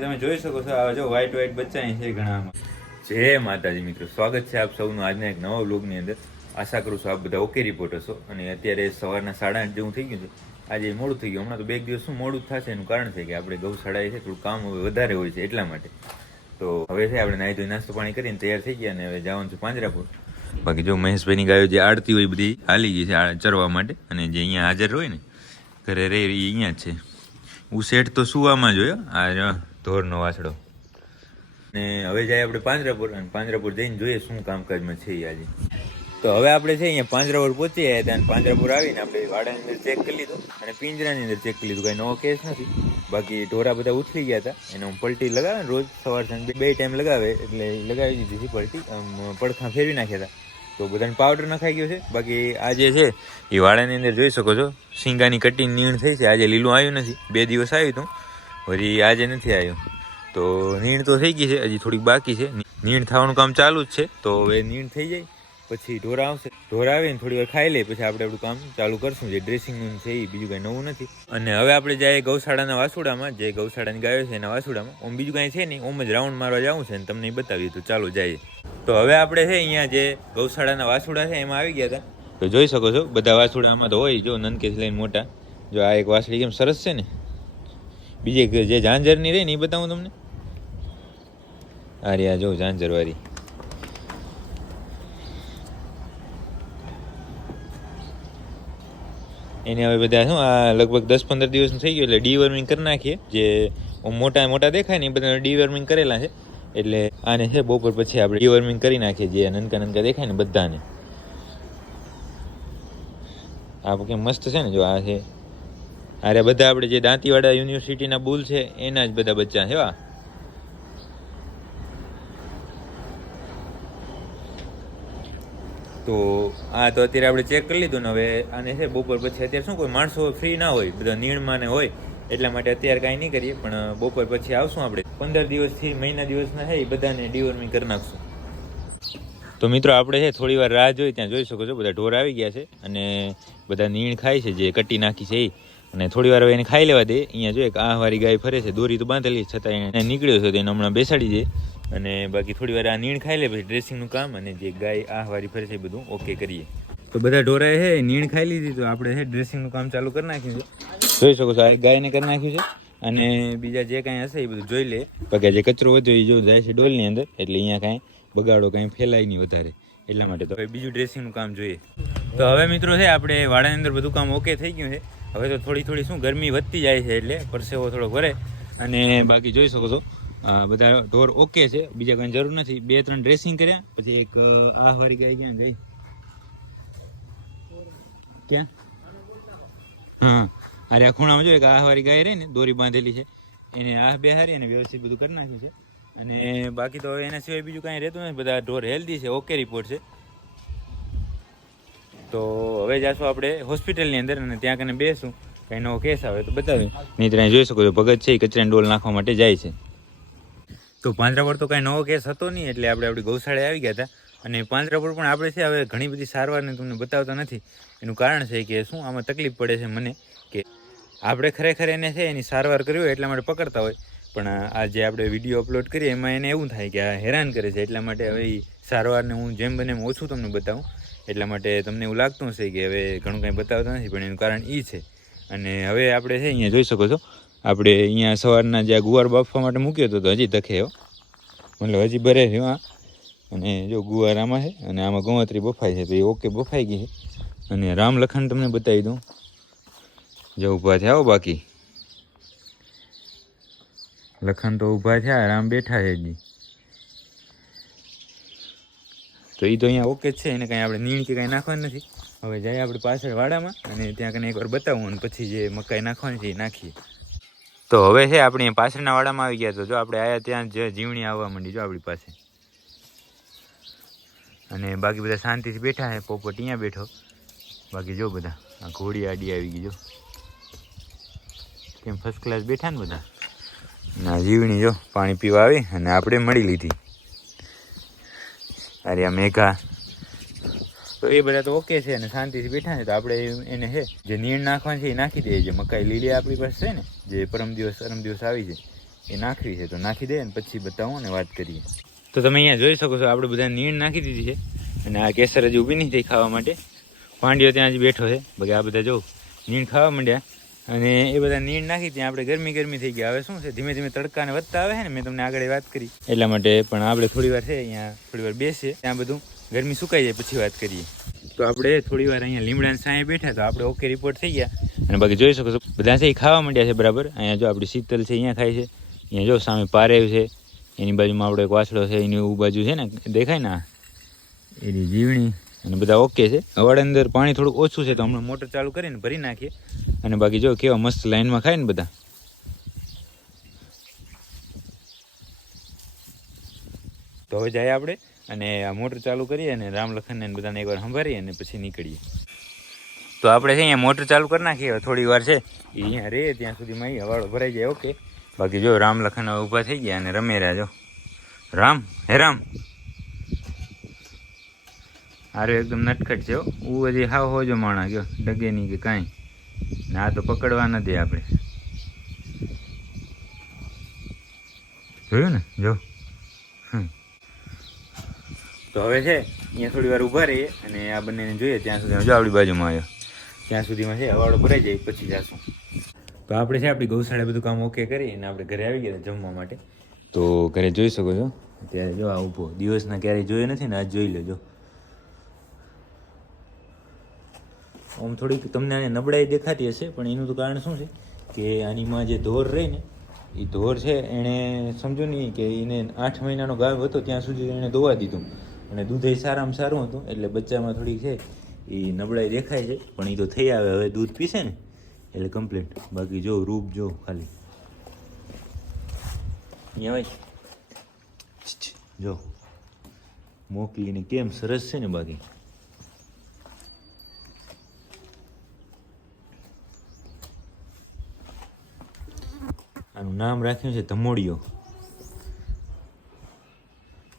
તમે જોઈ શકો છો, આ જો વ્હાઈટ વ્હાઈટ બચ્ચા છે ઘણામાં. જય માતાજી મિત્રો, સ્વાગત છે આપ સૌનું આજના એક નવા વ્લોગની અંદર. આશા કરું છું આપ બધા ઓકે રિપોર્ટ હશો અને અત્યારે સવારના સાડા આઠ જેવું થઈ ગયું છે. આજે મોડું થઈ ગયું. હમણાં તો બે દિવસ શું મોડું થશે એનું કારણ છે કે આપણે ગૌશાળાએ છે, થોડું કામ હવે વધારે હોય છે એટલા માટે. તો હવે છે, આપણે નાહી ધોઈ નાસ્તો પાણી કરીને તૈયાર થઈ ગયા અને હવે જવાનું છે પાંજરાપુર. બાકી જો મહેશભાઈની ગાયો જે આડતી હોય બધી હાલી ગઈ છે ચરવા માટે. અને જે અહીંયા હાજર હોય ને, ઘરે રે અહીંયા જ છે. ઉસેટ તો સુવામાં જોયો? આ જો ધોરનો વાસડો ને હવે જાય આપણે પાંજરાપુર અને પાંજરાપુર જઈને જોઈએ શું કામકાજમાં છે આજે. તો હવે આપણે છે અહીંયા પાંજરાપુર પહોંચી હતા અને પાંજરાપુર આવીને આપણે વાડાની અંદર ચેક કરી લીધો અને પિંજરાની અંદર ચેક કરી લીધું. કાંઈ નવો કેસ નથી. બાકી ઢોરા બધા ઉછળી ગયા હતા એને હું પલટી લગાવે રોજ સવાર સાંજ બે ટાઈમ લગાવે એટલે લગાવી દીધી હતી પલટી. પડખા ફેરવી નાખ્યા હતા. તો બધાને પાવડર નખાઈ ગયો છે. બાકી આ જે છે એ વાડાની અંદર જોઈ શકો છો. સિંગાની કટી નીણ થઈ છે. આજે લીલું આવ્યું નથી. બે દિવસ આવ્યું હતું. વળી આજે નથી આવ્યું. તો નીણ તો થઈ ગઈ છે, હજી થોડીક બાકી છે. નીણ થવાનું કામ ચાલુ જ છે. તો હવે નીણ થઈ જાય, પછી ઢોરા આવશે. ઢોરા આવીને થોડી વાર ખાઈ લે, પછી આપણે આપણું કામ ચાલુ કરશું. જે ડ્રેસિંગનું છે એ બીજું કાંઈ નવું નથી. અને હવે આપણે જાય ગૌશાળાના વાસુડામાં. જે ગૌશાળાની ગાયો છે એના વાસુડામાં. ઓમ બીજું કાંઈ છે નહીં. ઓમ જ રાઉન્ડ મારવા જવું છે ને તમને એ બતાવીએ તો ચાલો જઈએ. તો હવે આપણે છે અહીંયા જે ગૌશાળાના વાસુડા છે એમાં આવી ગયા હતા. તો જોઈ શકો છો, બધા વાસુડામાં તો હોય, જો નનકેશ લઈને મોટા. જો આ એક વાસળી કેમ સરસ છે ને? બીજી જે ઝાંઝરની રહી ને એ બતાવું તમને? આ રહ્યા જો ઝાંઝરવાળી એને હવે બધા શું, આ લગભગ દસ પંદર દિવસનું થઈ ગયું એટલે ડીવર્મિંગ કરી નાખીએ. જે મોટા મોટા દેખાય ને એ બધા ડીવર્મિંગ કરેલા છે. એટલે આને છે બપોર પછી આપણે ડીવર્મિંગ કરી નાખીએ જે નનકા નનકા દેખાય ને બધાને. આ કેમ મસ્ત છે ને જો આ છે. અરે બધા આપણે જે દાંતીવાડા યુનિવર્સિટીના બુલ છે, એના જ બધા બચ્ચા છે તો આ તો અત્યારે આપણે ચેક કરી લીધું ને હવે આને છે, બપોર પછી અત્યારે શું કોઈ માણસો ફ્રી ના હોય, બધા નીણમાં ને હોય, એટલા માટે અત્યારે કાંઈ નહીં કરીએ, પણ બપોર પછી આવશું આપણે. પંદર દિવસથી મહિના દિવસના છે, એ બધાને ડિવોર્મિંગ કરી નાખશું. તો મિત્રો, આપણે છે થોડી વાર રાહ જોઈ, ત્યાં જોઈ શકો છો, બધા ઢોર આવી ગયા છે, અને બધા નીણ ખાય છે, જે કટી નાખી છે, એ. અને થોડી વાર એને ખાઈ લેવા દે. અહીંયા જો એક વારી ગાય ફરે છે, દોરી તો બાંધેલી છતાં એને નીકળ્યો છે, તો એને હમણાં બેસાડી દે. અને બાકી થોડી વાર આ નીણ ખાઈ લે, પછી ડ્રેસિંગનું કામ અને જે ગાય આહવારી ફરે છે એ બધું ઓકે કરીએ. તો બધા ઢોરાએ છે નીણ ખાઈ લીધી, તો આપણે છે ડ્રેસિંગનું કામ ચાલુ કરી નાખ્યું છે. જોઈ શકો છો, આ ગાયને કરી નાખ્યું છે. અને બીજા જે કાંઈ હશે એ બધું જોઈ લે. બાકી જે કચરો વધ્યો એ જો જાય છે ડોલની અંદર, એટલે અહીંયા કાંઈ બગાડો કાંઈ ફેલાય નહીં વધારે. એટલા માટે તો હવે બીજું ડ્રેસિંગનું કામ જોઈએ. તો હવે મિત્રો છે, આપણે વાડાની અંદર બધું કામ ઓકે થઈ ગયું છે. હવે તો થોડી થોડી શું ગરમી વધતી જાય છે એટલે પરસેવો થોડો ભરે અને બાકી જોઈ શકો છો બધા ઢોર ઓકે છે, બીજા કાંઈ જરૂર નથી. બે ત્રણ ડ્રેસિંગ કર્યા, પછી એક આ વાળી ગાય ક્યાં ગઈ? ક્યાં? હા, અરે આ ખૂણામાં જો એક આ વારી ગાય રહી ને, દોરી બાંધેલી છે. એને આ બે હારી અને વ્યવસ્થિત બધું કરી નાખ્યું છે. અને બાકી તો એના સિવાય બીજું કાંઈ રહેતું નથી. બધા ઢોર હેલ્ધી છે ઓકે રિપોર્ટ છે. તો હવે જાશું આપણે હોસ્પિટલની અંદર અને ત્યાં કને બેસું. કંઈ નવો કેસ આવે તો બતાવી નહીં તમે જોઈ શકો છો ભગત છે એ કચરાની ડોલ નાખવા માટે જાય છે. તો પાંજરાપુર તો કાંઈ નવો કેસ હતો નહીં એટલે આપણે આપણી ગૌશાળાએ આવી ગયા હતા. અને પાંજરાપુર પણ આપણે છે હવે ઘણી બધી સારવારને તમને બતાવતા નથી. એનું કારણ છે કે શું આમાં તકલીફ પડે છે મને કે આપણે ખરેખર એને છે એની સારવાર કરવી હોય એટલા માટે પકડતા હોય. પણ આ જે આપણે વીડિયો અપલોડ કરીએ એમાં એને એવું થાય કે આ હેરાન કરે છે. એટલા માટે હવે ઈ સારવારને હું જેમ બને એમ ઓછું તમને બતાવું. એટલા માટે તમને એવું લાગતું હશે કે હવે ઘણું કાંઈ બતાવતા નથી, પણ એનું કારણ એ છે. અને હવે આપણે છે અહીંયા જોઈ શકો છો, આપણે અહીંયા સવારના જ્યાં ગુવાર બાફવા માટે મૂક્યો હતો તો હજી તખે હો. મતલબ હજી ભરે છે આ અને જો ગુવાર આમાં છે, અને આમાં ગોવત્રી બફાઈ છે, તો એ ઓકે બફાઈ ગઈ છે. અને રામ લખન તમને બતાવી દઉં. જો ઊભા થયા હો બાકી. લખન તો ઊભા થયા, રામ બેઠા છે હજી. તો એ તો અહીંયા ઓકે છે, એને કાંઈ આપણે નીણ કે કાંઈ નાખવાનું નથી. હવે જાય આપણે પાછળ વાડામાં અને ત્યાં કને એકવાર બતાવું અને પછી જે મકાઈ નાખવાની છે એ નાખીએ. તો હવે છે, આપણે પાછળના વાડામાં આવી ગયા તો જો આપણે આયા ત્યાં જ જીવણી આવવા માંડી, જો આપણી પાસે. અને બાકી બધા શાંતિથી બેઠા છે, પોપટ અહીંયા બેઠો. બાકી જો બધા, આ ઘોડી આડી આવી ગઈ, જો. કેમ ફર્સ્ટ ક્લાસ બેઠા ને બધા? ના જીવણી જો, પાણી પીવા આવી અને આપણે મળી લીધી. અરે મેઘા. તો એ બધા તો ઓકે છે અને શાંતિથી બેઠા છે તો આપણે એને છે જે નીણ નાખવાની છે એ નાખી દઈએ જે મકાઈ લીલી આપણી પાસે છે ને, જે પરમ દિવસ પરમ દિવસ આવી છે, એ નાખવી છે તો નાખી દે ને પછી બતાવો ને વાત કરીએ. તો તમે અહીંયા જોઈ શકો છો, આપણે બધા નીણ નાખી દીધી છે અને આ કેસર હજી ઊભી નહીં થઈ ખાવા માટે. પાંડ્યો ત્યાં જ બેઠો છે. બાકી આ બધા જો, નીણ ખાવા માંડ્યા. અને એ બધા નીણ નાખી ત્યાં આપણે ગરમી ગરમી થઈ ગયા. હવે શું છે? ધીમે ધીમે તડકાને વધતા આવે ને, મેં તમને આગળ વાત કરી. એટલા માટે પણ આપણે થોડી વાર છે, અહીંયા થોડી વાર બેસીએ. ત્યાં બધું ગરમી સુકાઈ જાય, પછી વાત કરીએ. તો આપણે થોડી વાર અહીંયા લીમડાની સાંય બેઠા, તો આપણે ઓકે રિપોર્ટ થઈ ગયા. અને બાકી જોઈ શકો છો, બધા છે એ ખાવા માંડ્યા છે, બરાબર? અહીંયા જો આપણી શીતલ છે, અહીંયા ખાય છે. અહીંયા જો સામે પારેવ છે. એની બાજુમાં આપણે એક વાછડો છે, એની બાજુ છે ને, દેખાય ને એની જીવણી. અને બધા ઓકે છે. અવાડ અંદર પાણી થોડું ઓછું છે તો હમણાં મોટર ચાલુ કરીને ભરી નાખીએ. અને બાકી જો કેવા મસ્ત લાઈનમાં ખાય ને બધા. તો હવે જાય આપણે અને આ મોટર ચાલુ કરીએ અને રામ લખનને બધાને એકવાર સંભાળીએ અને પછી નીકળીએ. તો આપણે છે અહીંયા મોટર ચાલુ કરી નાખીએ. થોડી વાર છે. એ અહીંયા રહે ત્યાં સુધીમાં અહીં હવાળો ભરાઈ જાય ઓકે બાકી જો રામ લખન હવે ઊભા થઈ ગયા અને રમે રહ્યા જો. રામ, હે રામ. હારો એકદમ નટખટ છે હો. હજી હાવ હોજો માણા ગયો ડગે નહીં કે કાંઈ. ને આ તો પકડવા નથી આપણે. જોયું ને? જો. તો હવે છે, અહીંયા થોડી વાર ઊભા રહીએ અને આ બંનેને જોઈએ ત્યાં સુધી જો આપણી બાજુમાં આવ્યો. ત્યાં સુધીમાં છે હવાડો ભરાઈ જાય, પછી જાશું. તો આપણે છે, આપણી ગૌશાળા બધું કામ ઓકે કરી અને આપણે ઘરે આવી ગયા જમવા માટે. તો ઘરે જોઈ શકો છો. અત્યારે જો આ ઊભો. દિવસના ક્યારેય જોયો નથી ને, આજ જોઈ લેજો. આમ થોડીક તમને આને નબળાઈ દેખાતી હશે, પણ એનું તો કારણ શું છે કે આનીમાં જે ધોર રહે ને, એ ધોર છે, એણે સમજો નહીં કે એને આઠ મહિનાનો ગાયો હતો, ત્યાં સુધી એણે ધોવા દીધું. અને દૂધ એ સારામાં સારું હતું, એટલે બચ્ચામાં થોડીક છે, એ નબળાઈ દેખાય છે, પણ એ તો થઈ આવે, હવે દૂધ પીશે ને, એટલે કમ્પ્લીટ બાકી જો રૂપ જો ખાલી. અહીંયા હોય. જો. મોકલીને કેમ સરસ છે ને બાકી. આનું નામ રાખ્યું છે ધમોડિયો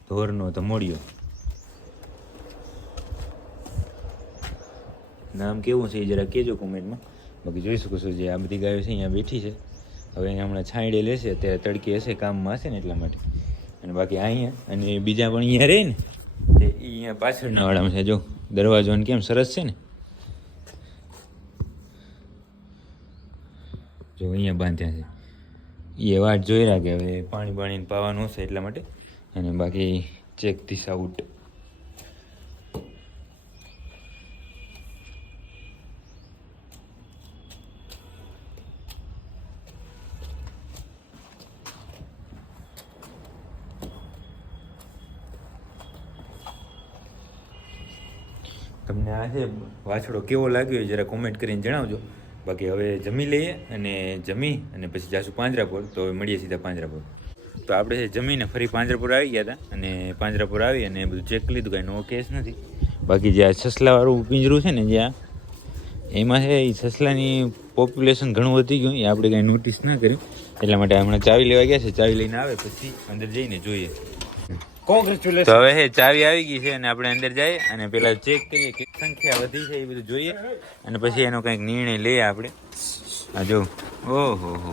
ધોરનો ધમોડિયો નામ કેવું છે એ જરા કહેજો કોમેન્ટમાં. બાકી જોઈ શકો છો જે આ બધી ગાયો છે અહીંયા બેઠી છે. હવે અહીંયા હમણાં છાંયડે લેશે, અત્યારે તડકી હશે, કામમાં હશે ને એટલા માટે. અને બાકી અહીંયા, અને બીજા પણ અહીંયા રહે ને ઈ અહીંયા પાછળના વાળામાં છે. જો, દરવાજો કેમ સરસ છે ને? જો અહીંયા બાંધ્યા છે. એ વાટ જોઈ રાખે હવે પાણી પાણી પાવાનું હશે એટલા માટે. અને બાકી ચેક ધીસ આઉટ તમને આજે વાછડો કેવો લાગ્યો જરા કોમેન્ટ કરીને જણાવજો. બાકી હવે જમી લઈએ અને જમી અને પછી જાશું પાંજરાપુર. તો મળીએ સીધા પાંજરાપુર. તો આપણે જમીને ફરી પાંજરાપુર આવી ગયા હતા અને પાંજરાપુર આવી અને બધું ચેક લીધું, કાંઈ નવો કેસ નથી. બાકી જે આ સસલાવાળું પિંજરું છે ને જ્યાં એમાં છે એ સસલાની પોપ્યુલેશન ઘણું વધી ગયું. એ આપણે કાંઈ નોટિસ ના કર્યું. એટલા માટે હમણાં ચાવી લેવા ગયા છે. ચાવી લઈને આવે પછી અંદર જઈને જોઈએ. કોંગ્રેચ્યુલેશન તો હવે ચાવી આવી ગઈ છે અને આપણે અંદર જઈએ અને પેલા ચેક કરીએ કે સંખ્યા વધી છે એ બધું જોઈએ. અને પછી એનો કંઈક નિર્ણય લઈએ આપણે. આ જો. ઓહો હો.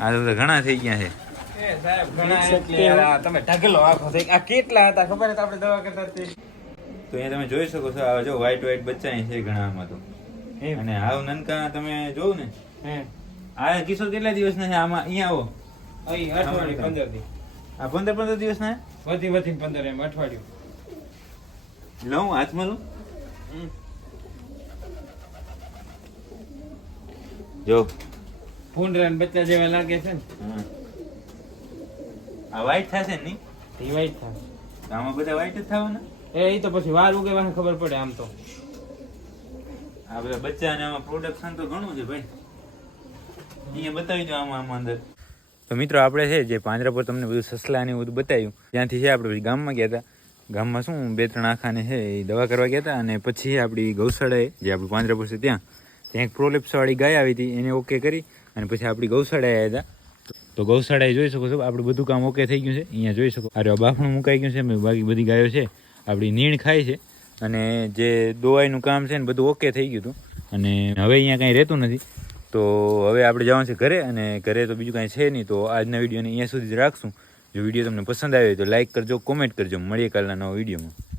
આ તો ઘણા થઈ ગયા છે. તે અહીંયા તમે જોઈ શકો છો આ જો વ્હાઈટ વ્હાઈટ બચ્ચા અહીં છે ઘણા માં તો અને હાવ નનકા તમે જોવું ને. આ કિશોર કેટલા દિવસના છે? આમાં અહીંયા આવો. અહીં અઠવાડિયું પંદર દિવસ આ પંદર પંદર દિવસના? વધી વધી પંદર એમ અઠવાડિયું. લઉં હાથમાં લઉં? જો. ભૂંડરા બચ્ચા જેવા લાગે છે ને. આ વ્હાઈટ થશે ને એ વાઈટ થાય આમાં બધા વ્હાઈટ જ થવાના? એ ઈ તો પછી વાર ઉગેવાની ખબર પડે આમ તો. આ બધા બચ્ચા અને આમાં પ્રોડક્શન તો ઘણું છે ભાઈ. અહીંયા બતાવી દો આમાં આમાં અંદર. તો મિત્રો આપણે છે, જે પાંજરા પર તમને બધું સસલા ને બધું બતાવ્યું, ત્યાંથી છે આપણે ગામમાં ગયા હતા. ગામમાં શું, બે ત્રણ આખાને છે, એ દવા કરવા ગયા હતા અને પછી આપણી ગૌશાળાએ, જે આપણું પાંજરાપુર છે ત્યાં ત્યાં એક પ્રોલેપ્સવાળી ગાય આવી હતી, એને ઓકે કરી અને પછી આપણી ગૌશાળાએ આવ્યા હતા. તો ગૌશાળાએ જોઈ શકો છો, આપણું બધું કામ ઓકે થઈ ગયું છે, અહીંયા જોઈ શકો. અરે બાફણું મુકાઈ ગયું છે બાકી બધી ગાયો છે, આપણી નીણ ખાય છે, અને જે દવાઈનું કામ છે ને બધું ઓકે થઈ ગયું હતું. અને હવે અહીંયા કાંઈ રહેતું નથી. તો હવે આપણે જવાનું છે ઘરે અને ઘરે તો બીજું કાંઈ છે નહીં. તો આજના વિડીયોને અહીંયા સુધી જ રાખશું. જો વીડિયો તમને પસંદ આવ્યો તો લાઇક કરજો કોમેન્ટ કરજો. મળીએ કાલના નવા વિડીયોમાં.